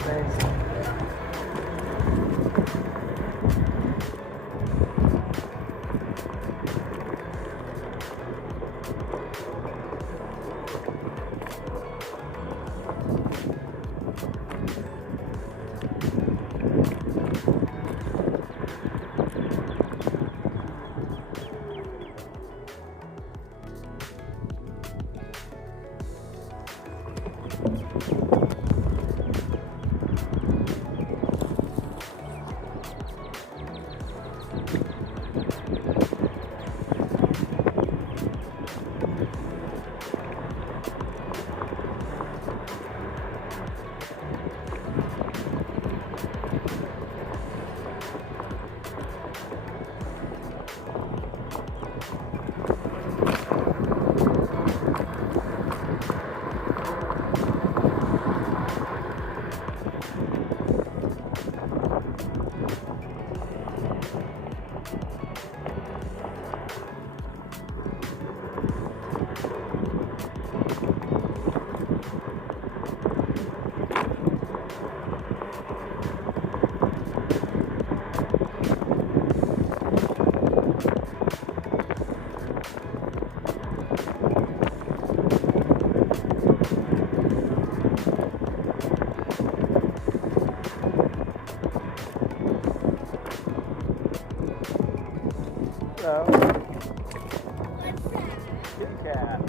Thanks. So, What's that? Kit Kat.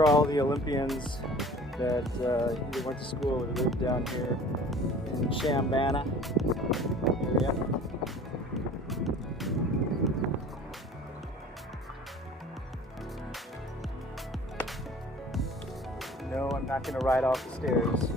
are all the Olympians that either went to school or lived down here in Chambana area. No, I'm not going to ride off the stairs.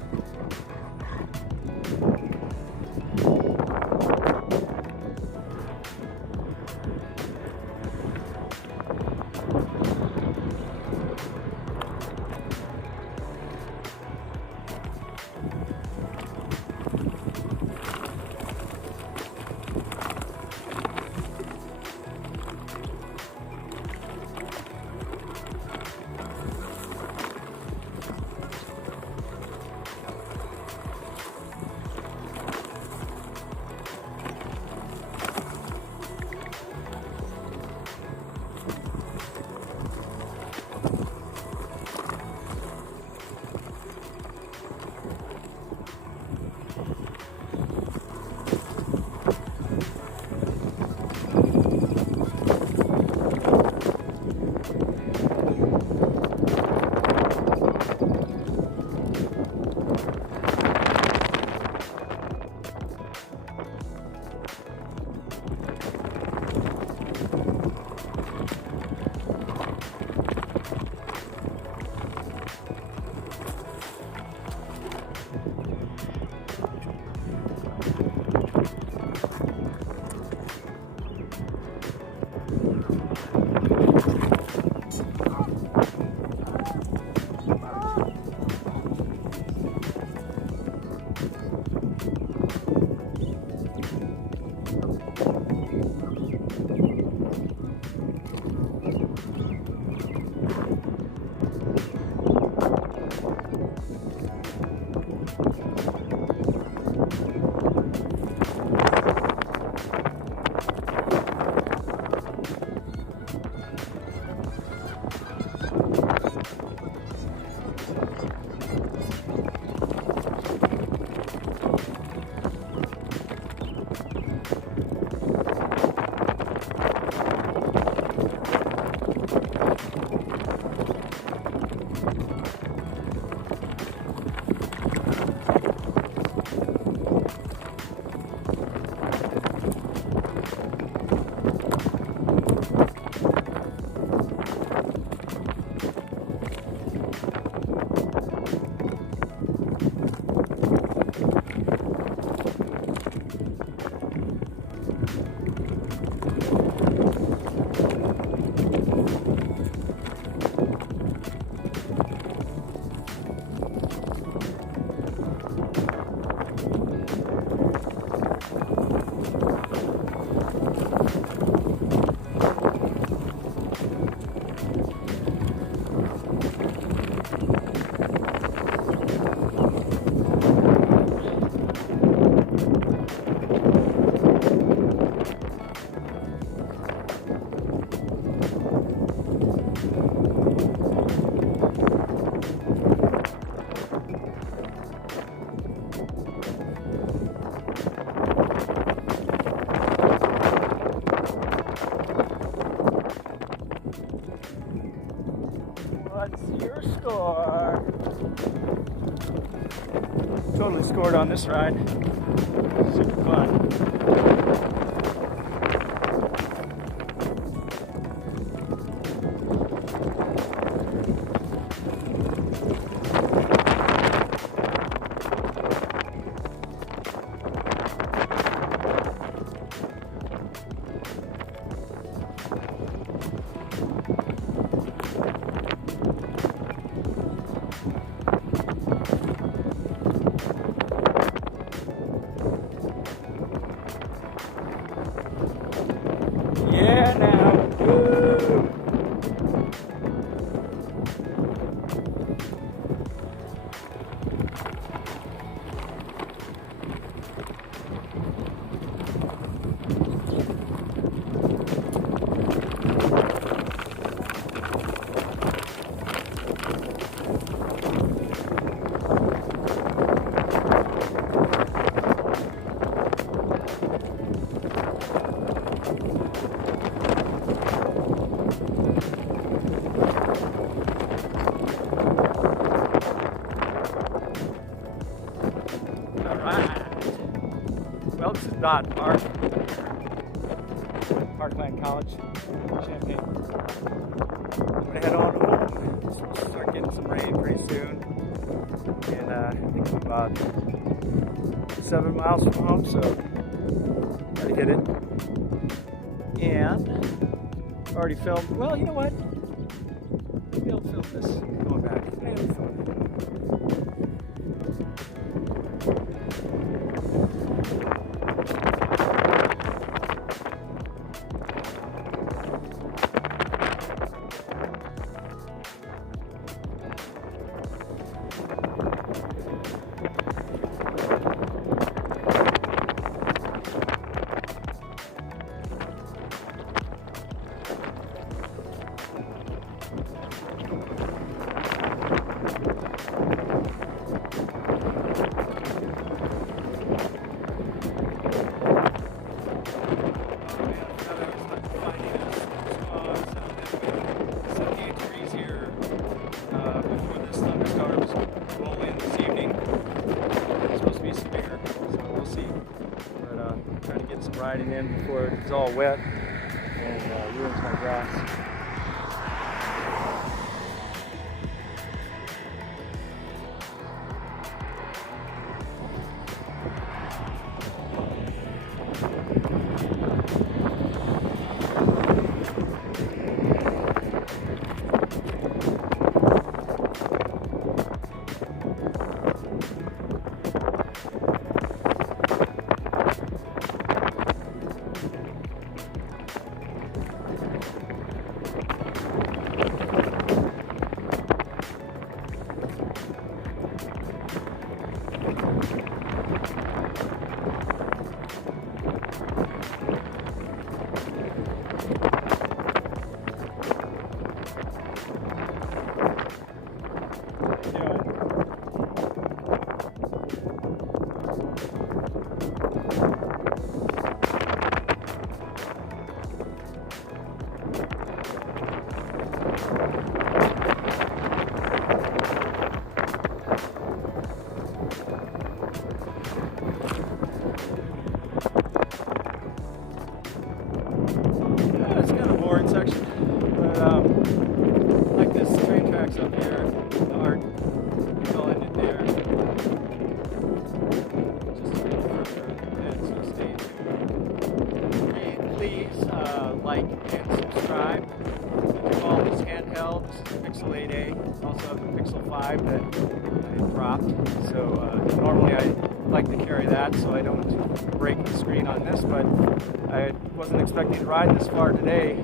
What's your score? Totally scored on this ride. Super fun. Well, this is Dot Park, Parkland College, Champaign. I'm gonna head on home. It's supposed to start getting some rain pretty soon, and I think I'm about 7 miles from home, so gotta hit it. And already filmed. Well, you know what? Maybe I'll film this going back. I haven't filmed it. Riding in before it's all wet and ruins my grass. Like this train tracks up here, the art, all ended there. Just a little further ahead, so stay tuned. And please like and subscribe. You call this handheld. This is Pixel 8a. Also have a Pixel 5 that I dropped. So normally I like to carry that so I don't break the screen on this, but I wasn't expecting to ride this far today.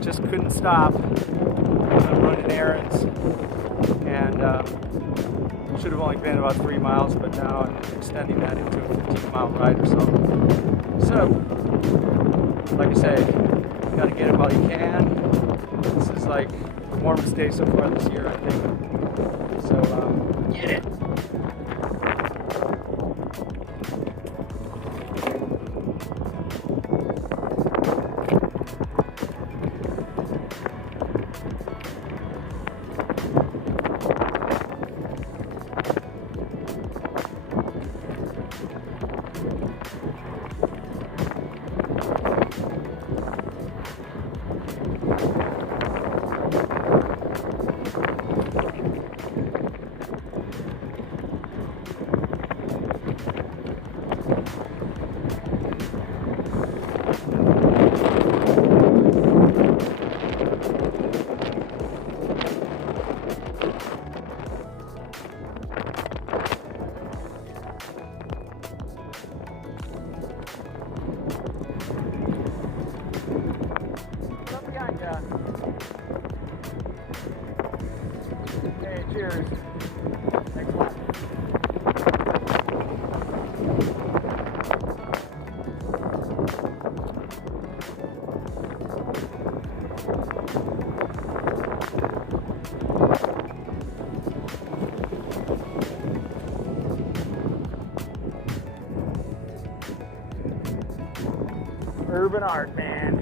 Just couldn't stop. I'm running errands, and should have only been about 3 miles, but now I'm extending that into a 15-mile ride or so. So, like I say, you gotta get it while you can. This is like the warmest day so far this year, I think. So, get it. Hey, cheers. Thanks a lot. Urban art, man.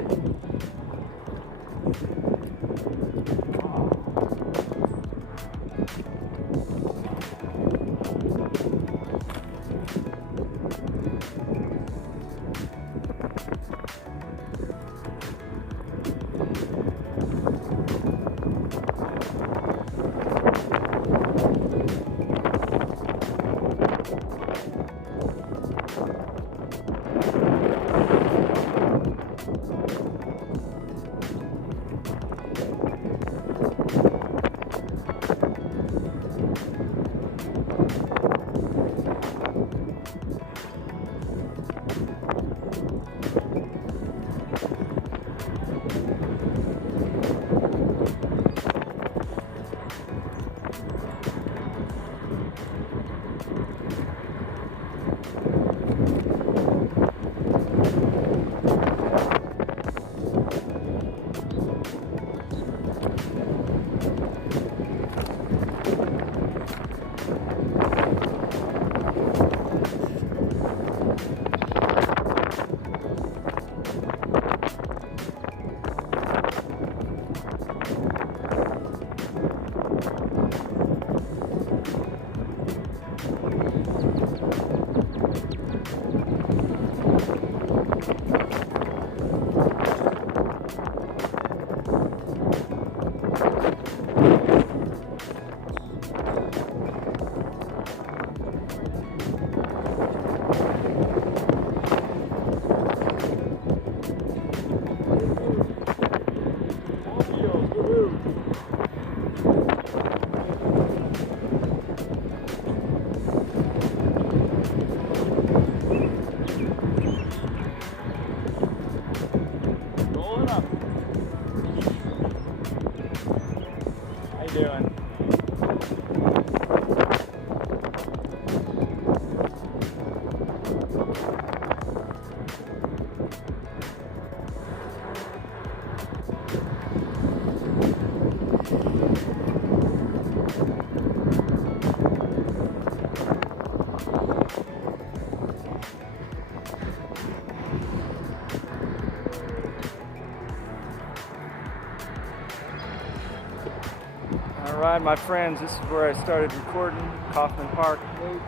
Alright, my friends, this is where I started recording, Kaufman Park Lake.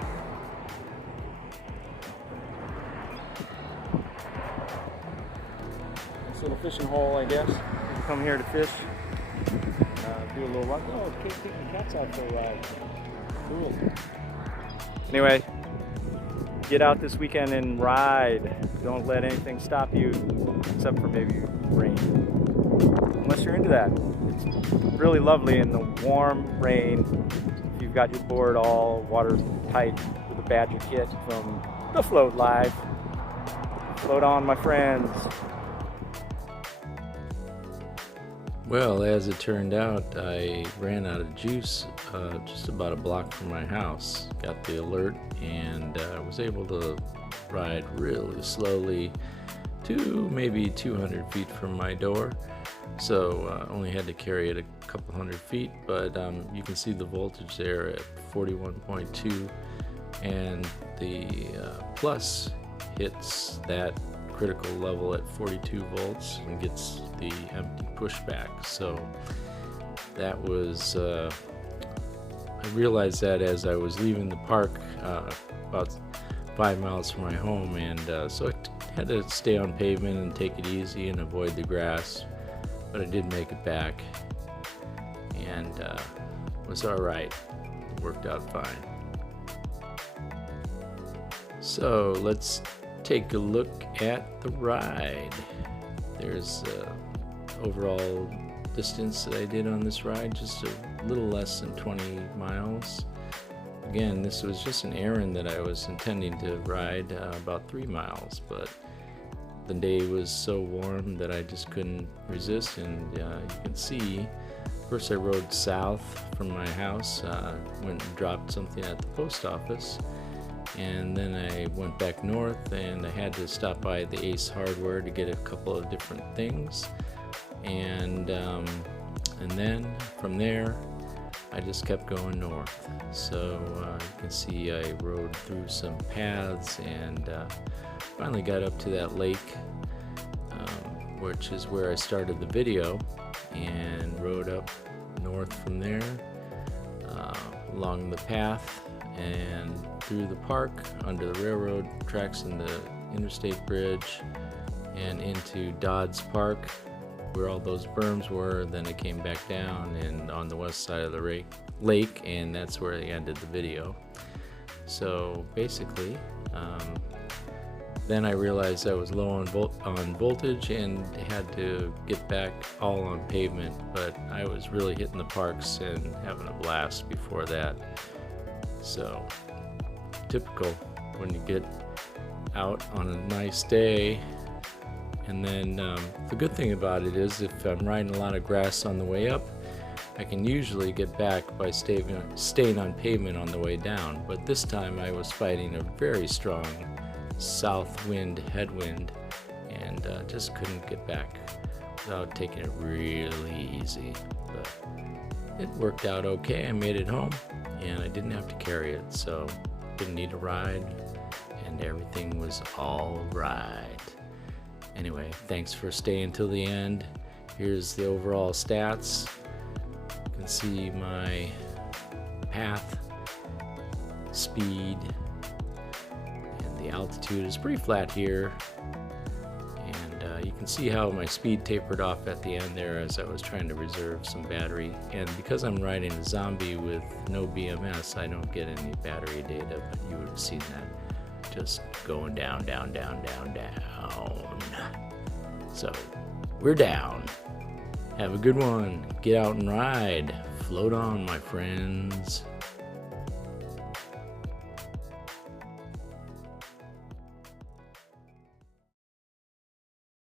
This little fishing hole, I guess. You come here to fish. Do a little run. Oh, taking the cats out for a ride. Cool. Anyway, get out this weekend and ride. Don't let anything stop you, except for maybe rain. Unless you're into that. It's really lovely in the warm rain. If you've got your board all watertight with a Badger kit from the Float Live. Float on, my friends. Well, as it turned out, I ran out of juice just about a block from my house. Got the alert and was able to ride really slowly to maybe 200 feet from my door. So only had to carry it a couple hundred feet, but you can see the voltage there at 41.2, and the plus hits that critical level at 42 volts and gets the empty pushback. So that was I realized that as I was leaving the park about 5 miles from my home, and so I had to stay on pavement and take it easy and avoid the grass, but I did make it back and was alright. Worked out fine. So let's take a look at the ride. There's overall distance that I did on this ride, just a little less than 20 miles. Again, this was just an errand that I was intending to ride about 3 miles, but the day was so warm that I just couldn't resist, and you can see, first I rode south from my house, went and dropped something at the post office, and then I went back north, and I had to stop by the Ace Hardware to get a couple of different things, and then from there I just kept going north. So you can see I rode through some paths and finally got up to that lake, which is where I started the video, and rode up north from there along the path and through the park, under the railroad tracks and the interstate bridge, and into Dodds Park where all those berms were. Then I came back down and on the west side of the lake, and that's where I ended the video. So basically then I realized I was low on voltage and had to get back all on pavement, but I was really hitting the parks and having a blast before that. So typical when you get out on a nice day. And then the good thing about it is, if I'm riding a lot of grass on the way up, I can usually get back by staying on pavement on the way down. But this time I was fighting a very strong south wind headwind, and just couldn't get back without taking it really easy. But it worked out okay. I made it home and I didn't have to carry it, so didn't need a ride, and everything was all right. Anyway, thanks for staying till the end. Here's the overall stats. You can see my path, speed, and the altitude is pretty flat here. And you can see how my speed tapered off at the end there as I was trying to reserve some battery. And because I'm riding a Zombie with no BMS, I don't get any battery data, but you would have seen that just going down, down, down, down, down. So we're down. Have a good one. Get out and ride. Float on, my friends.